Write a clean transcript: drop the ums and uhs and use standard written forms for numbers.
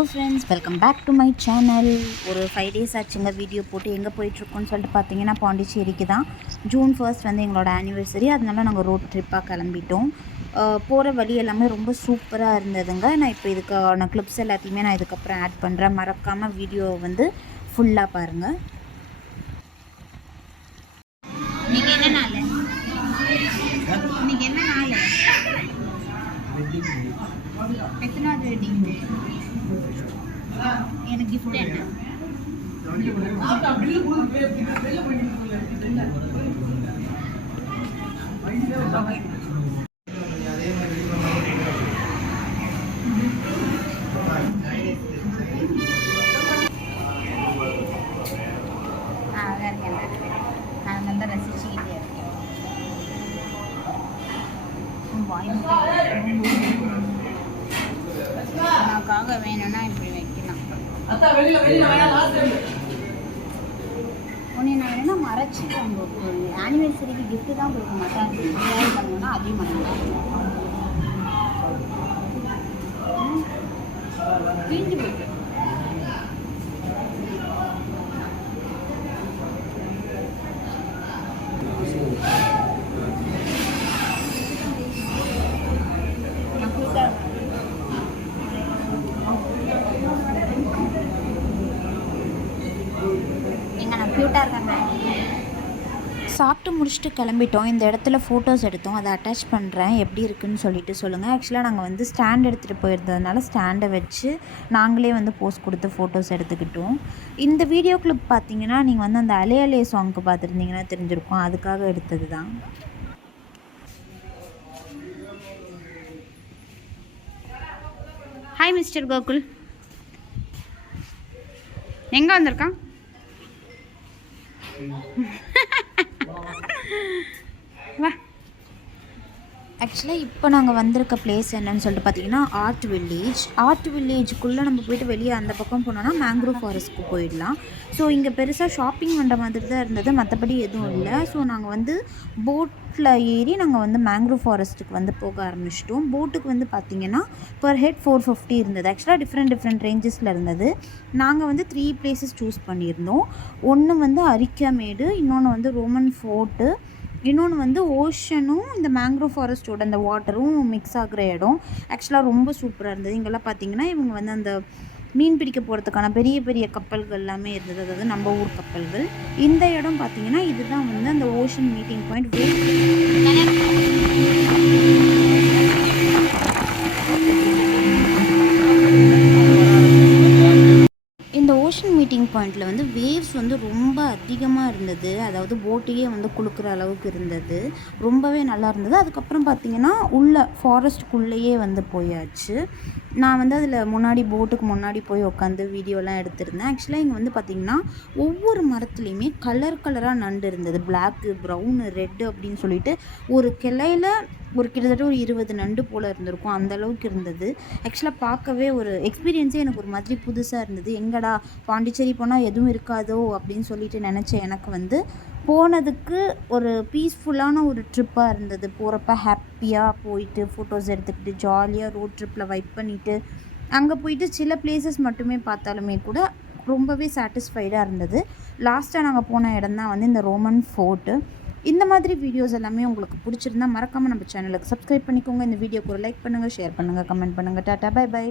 Hello friends, welcome back to my channel. ஒரு 5 days ஆச்சுங்க video போட்டு. எங்கே போயிட்டுருக்கோன்னு சொல்லிட்டு பார்த்தீங்கன்னா பாண்டிச்சேரிக்கு தான். June 1 வந்து எங்களோட ஆனிவர்சரி. அதனால நாங்கள் ரோட் ட்ரிப்பாக கிளம்பிட்டோம். போகிற வழி எல்லாமே ரொம்ப சூப்பராக இருந்ததுங்க. நான் இப்போ இதுக்கான கிளிப்ஸ் எல்லாத்தையுமே நான் இதுக்கப்புறம் ஆட் பண்ணுறேன். மறக்காமல் வீடியோவை வந்து ஃபுல்லாக பாருங்கள். நீங்கள் என்ன நாள்? இன்னைக்கு என்ன நாள்? எத்தனாவது வெட்டிங் டே? எனக்கு கிஃப்ட் என்ன? நான் நல்லா ரசிச்சுக்கிட்டே இருக்கேன். உனக்காக வேணும்னா இப்படி வைக்கலாம். உன்னை நான் வேணா மறைச்சிட்டேன். ஆனிவர்சரிக்கு கிஃப்ட்டு தான் கொடுக்க மாட்டேன். பண்ணணும்னா அதையும் பண்ணலாம். வீட்டு போயிட்டு க்யூட்டாக இருக்காங்க. சாப்பிட்டு முடிச்சுட்டு கிளம்பிட்டோம். இந்த இடத்துல ஃபோட்டோஸ் எடுத்தோம். அதை அட்டாச் பண்ணுறேன். எப்படி இருக்குதுன்னு சொல்லிட்டு சொல்லுங்கள். ஆக்சுவலாக நாங்கள் வந்து ஸ்டாண்ட் எடுத்துகிட்டு போயிருந்ததுனால ஸ்டாண்டை வச்சு நாங்களே வந்து போஸ்ட் கொடுத்து ஃபோட்டோஸ் எடுத்துக்கிட்டோம். இந்த வீடியோ கிளிப் பார்த்தீங்கன்னா நீங்கள் வந்து அந்த அலே அலே சாங்க்கு பார்த்துருந்தீங்கன்னா தெரிஞ்சிருக்கும். அதுக்காக எடுத்தது தான். ஹாய் மிஸ்டர் கோகுல், எங்கே வந்திருக்கான்? வா. ஆக்சுவலாக இப்போ நாங்கள் வந்திருக்க பிளேஸ் என்னன்னு சொல்லிட்டு பார்த்தீங்கன்னா ஆர்ட் வில்லேஜுக்குள்ளே நம்ம போய்ட்டு வெளியே அந்த பக்கம் போனோன்னா மேங்க்ரோவ் ஃபாரஸ்ட்க்கு போயிடலாம். ஸோ இங்கே பெருசாக ஷாப்பிங் பண்ணுற மாதிரி தான் இருந்தது, மற்றபடி எதுவும் இல்லை. ஸோ நாங்கள் வந்து போட்டில் ஏறி நாங்கள் வந்து மேங்க்ரோவ் ஃபாரஸ்ட்டுக்கு வந்து போக ஆரம்பிச்சிட்டோம். போட்டுக்கு வந்து பார்த்திங்கன்னா பர் ஹெட் 450 இருந்தது. ஆக்சுவலாக டிஃப்ரெண்ட் ரேஞ்சஸில் இருந்தது. நாங்கள் வந்து 3 places சூஸ் பண்ணியிருந்தோம். ஒன்று வந்து அரிக்காமேடு, இன்னொன்று வந்து ரோமன் ஃபோர்ட்டு, இன்னொன்று வந்து ஓஷனும் இந்த மேங்க்ரோவ் ஃபாரஸ்ட்டோட அந்த வாட்டரும் மிக்ஸ் ஆகிற இடம். ஆக்சுவலாக ரொம்ப சூப்பராக இருந்தது. இங்கெல்லாம் பார்த்திங்கன்னா இவங்க வந்து அந்த மீன் பிடிக்க போகிறதுக்கான பெரிய பெரிய கப்பல்கள் எல்லாமே இருந்தது, அதாவது நம்ம ஊர் கப்பல்கள். இந்த இடம் பார்த்திங்கன்னா இதுதான் வந்து அந்த ஓஷன் மீட்டிங் பாயிண்ட். இந்த ஓஷன் மீட்டிங் பாயிண்டில் வந்து வேவ்ஸ் வந்து ரொம்ப அதிகமாக இருந்தது. அதாவது போட்டையே வந்து குலுக்குற அளவுக்கு இருந்தது. ரொம்பவே நல்லா இருந்தது. அதுக்கப்புறம் பார்த்திங்கன்னா உள்ள ஃபாரஸ்ட்டுக்குள்ளேயே வந்து போயாச்சு. நான் வந்து அதில் போட்டுக்கு முன்னாடி போய் உட்காந்து வீடியோலாம் எடுத்திருந்தேன். ஆக்சுவலாக இங்கே வந்து பார்த்திங்கன்னா ஒவ்வொரு மரத்துலேயுமே கலராக நண்டு இருந்தது. பிளாக்கு, ப்ரௌனு, ரெட்டு அப்படின்னு சொல்லிட்டு ஒரு கிளையில் கிட்டத்தட்ட ஒரு 20 நண்டு போல் இருந்திருக்கும். அந்தளவுக்கு இருந்தது. ஆக்சுவலாக பார்க்கவே ஒரு எக்ஸ்பீரியன்ஸே எனக்கு ஒரு மாதிரி புதுசாக இருந்தது. எங்கடா பாண்டிச்சேரி போனால் எதுவும் இருக்காதோ அப்படின்னு சொல்லிட்டு நினச்சேன். எனக்கு வந்து போனதுக்கு ஒரு பீஸ்ஃபுல்லான ஒரு ட்ரிப்பாக இருந்தது. போகிறப்ப ஹாப்பியாக போயிட்டு ஃபோட்டோஸ் எடுத்துக்கிட்டு ஜாலியாக ரோட் ட்ரிப்பில் வைப் பண்ணிவிட்டு அங்கே போயிட்டு சில பிளேசஸ் மட்டுமே பார்த்தாலுமே கூட ரொம்பவே சாட்டிஸ்ஃபைடாக இருந்தது. லாஸ்ட்டாக நாங்கள் போன இடம் தான் வந்து இந்த ரோமன் ஃபோர்ட்டு. இந்த மாதிரி வீடியோஸ் எல்லாமே உங்களுக்கு பிடிச்சிருந்தா மறக்காமல் நம்ம சேனலுக்கு சப்ஸ்கிரைப் பண்ணிக்கோங்க. இந்த வீடியோக்கு ஒரு லைக் பண்ணுங்கள், ஷேர் பண்ணுங்கள், கமெண்ட் பண்ணுங்கள். டாட்டா, பை பை.